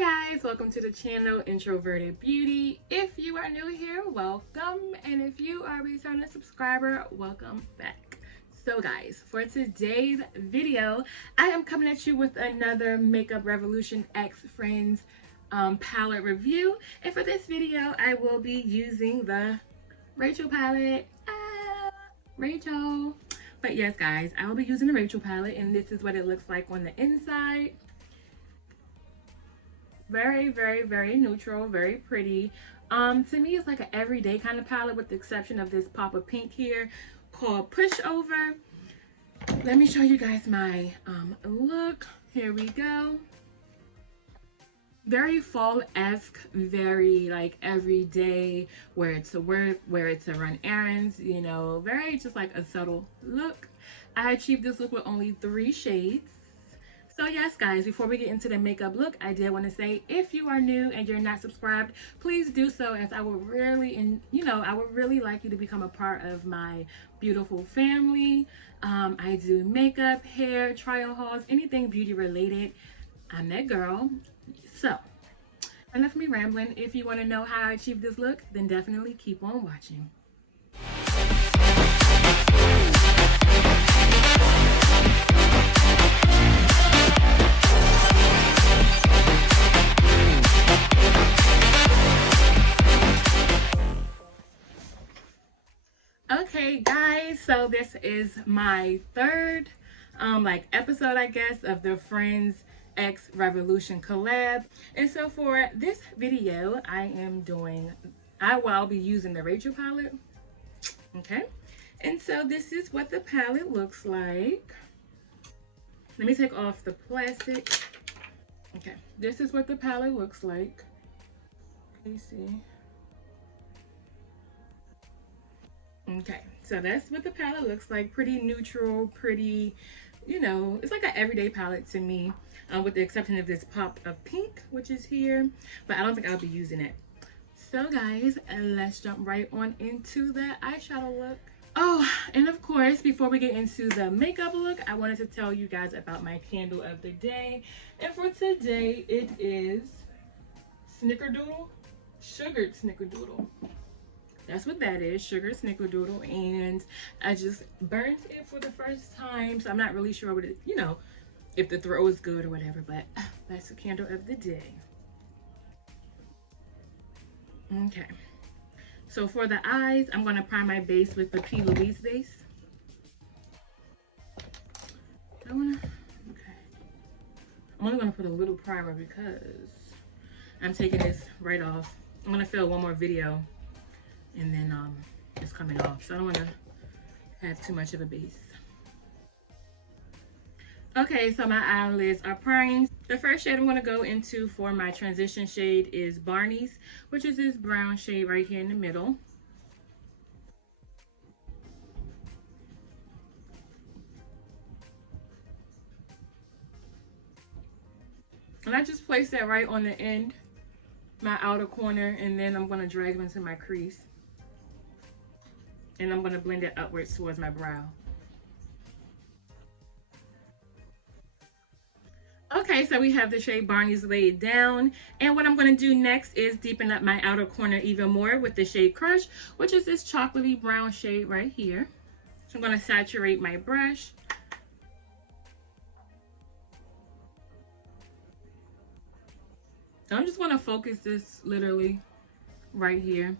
Hi guys, welcome to the channel Introverted Beauty. If you are new here, welcome, and if you are a returning subscriber, welcome back. So guys, for today's video, I am coming at you with another Makeup Revolution X Friends palette review, and for this video I will be using the Rachel palette. Rachel. But yes guys, I will be using the Rachel palette, and this is what it looks like on the inside. Very neutral, very pretty. To me, it's like an everyday kind of palette, with the exception of this pop of pink here called Pushover. Let me show you guys my look. Here we go. Very fall-esque, very like everyday, wear it to work, wear it to run errands, you know, very just like a subtle look. I achieved this look with only 3 shades. So yes guys, before we get into the makeup look, I did want to say, if you are new and you're not subscribed, please do so, as I would really, I would really like you to become a part of my beautiful family. I do makeup, hair, trial hauls, anything beauty related. I'm that girl. So enough of me rambling. If you want to know how I achieved this look, then definitely keep on watching. Okay guys, so this is my third episode, I guess, of the Friends X Revolution collab. And so for this video, I'll be using the Rachel palette. Okay, and so this is what the palette looks like. Let me take off the plastic. Okay, this is what the palette looks like. Can you see? Okay, so that's what the palette looks like. Pretty neutral, pretty, it's like an everyday palette to me, with the exception of this pop of pink, which is here, but I don't think I'll be using it. So guys, let's jump right on into the eyeshadow look. Oh, and of course, before we get into the makeup look, I wanted to tell you guys about my candle of the day. And for today, it is Snickerdoodle, sugared Snickerdoodle. That's what that is, sugar snickerdoodle, and I just burnt it for the first time, so I'm not really sure what it, if the throw is good or whatever, but that's the candle of the day. Okay, so for the eyes, I'm going to prime my base with the P. Louise base. I'm only going to put a little primer because I'm taking this right off. I'm going to film one more video and then it's coming off, so I don't want to have too much of a base. Okay, so my eyelids are primed. The first shade I'm going to go into for my transition shade is Barney's, which is this brown shade right here in the middle. And I just place that right on the end, my outer corner, and then I'm going to drag it into my crease. And I'm going to blend it upwards towards my brow. Okay, so we have the shade Barney's laid down. And what I'm going to do next is deepen up my outer corner even more with the shade Crush, which is this chocolatey brown shade right here. So I'm going to saturate my brush. I'm just going to focus this literally right here.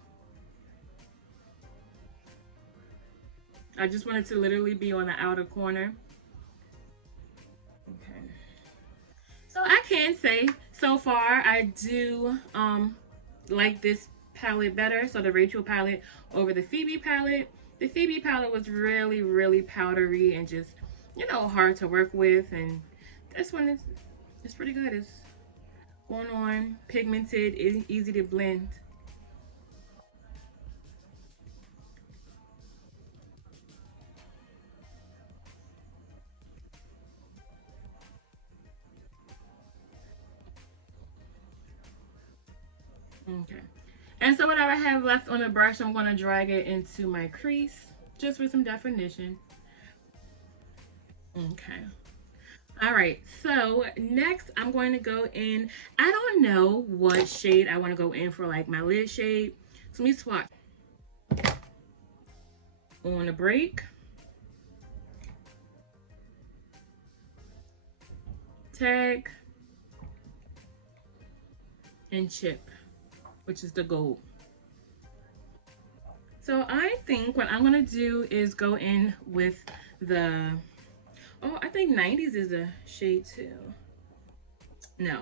I just want it to literally be on the outer corner. Okay. So I can say, so far, I do like this palette better. So the Rachel palette over the Phoebe palette. The Phoebe palette was really powdery and just, hard to work with. And this one is pretty good. It's going on, pigmented, easy to blend. Okay, and so whatever I have left on the brush, I'm going to drag it into my crease just for some definition. Okay, All right, so next I'm going to go in. I don't know what shade I want to go in for, like my lid shade. So let me swatch on a break, tag, and chip, which is the gold. So I think what I'm gonna do is go in with the, oh, I think 90s is a shade too. No.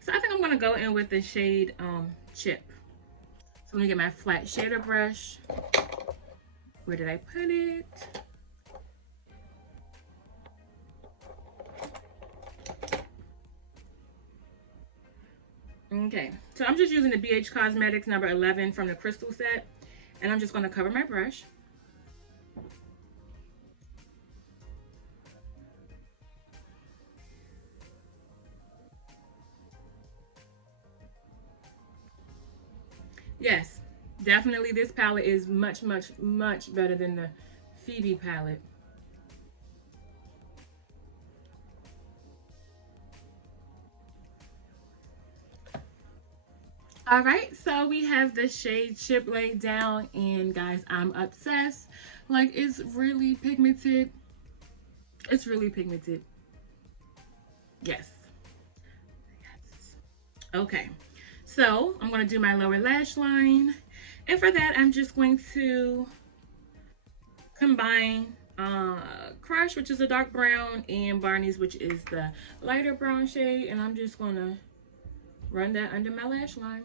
So I think I'm gonna go in with the shade chip. So let me get my flat shader brush. Where did I put it? Okay, so I'm just using the BH Cosmetics number 11 from the crystal set, and I'm just gonna cover my brush. Yes, definitely this palette is much, much, much better than the Phoebe palette. All right, so we have the shade chip laid down, and guys, I'm obsessed. Like, it's really pigmented. It's really pigmented. Yes. Yes. Okay, so I'm going to do my lower lash line, and for that, I'm just going to combine Crush, which is a dark brown, and Barney's, which is the lighter brown shade, and I'm just going to run that under my lash line.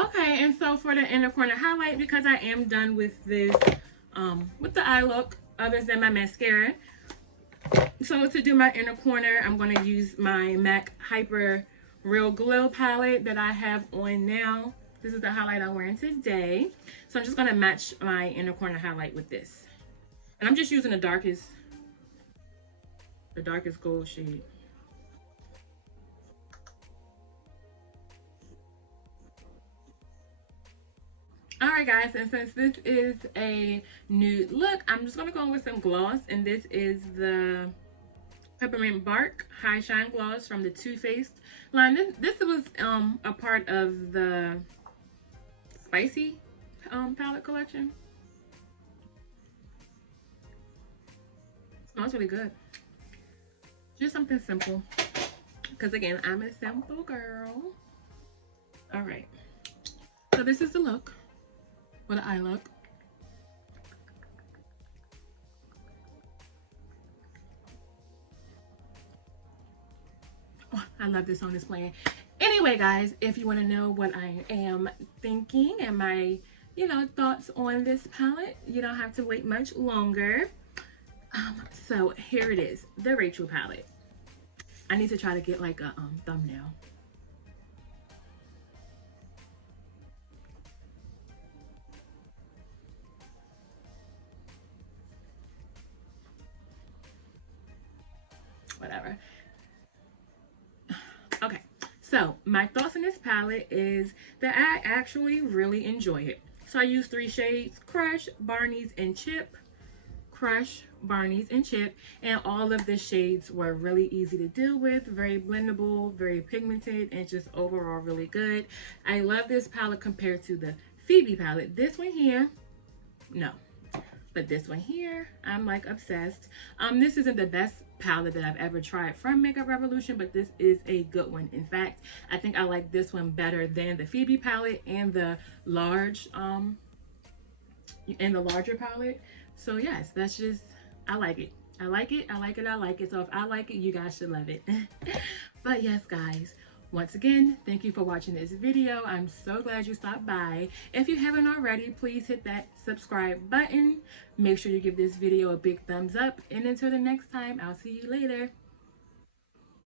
Okay, and so for the inner corner highlight, because I am done with this, with the eye look, other than my mascara. So to do my inner corner, I'm going to use my MAC Hyper Real Glow palette that I have on now. This is the highlight I'm wearing today. So I'm just going to match my inner corner highlight with this. And I'm just using the darkest gold shade. Alright guys, and since this is a nude look, I'm just going to go in with some gloss, and this is the Peppermint Bark High Shine Gloss from the Too Faced line. This was a part of the Spicy palette collection. It smells really good. Just something simple, because again, I'm a simple girl. Alright, so this is the look. What an eye look. Oh, I love this on display. Anyway, guys, if you want to know what I am thinking and my, thoughts on this palette, you don't have to wait much longer. So here it is, the Rachel palette. I need to try to get like a thumbnail. Whatever. Okay, so my thoughts on this palette is that I actually really enjoy it. So I use 3 shades: Crush, Barney's, and Chip. Crush, Barney's, and Chip, and all of the shades were really easy to deal with, very blendable, very pigmented, and just overall really good. I love this palette compared to the Phoebe palette. This one here, no. But this one here, I'm like obsessed. This isn't the best palette that I've ever tried from Makeup Revolution, but this is a good one. In fact, I think I like this one better than the Phoebe palette and the larger palette. So yes, that's just, I like it. I like it, I like it, I like it. So if I like it, you guys should love it. But yes, guys, once again, thank you for watching this video. I'm so glad you stopped by. If you haven't already, please hit that subscribe button. Make sure you give this video a big thumbs up. And until the next time, I'll see you later.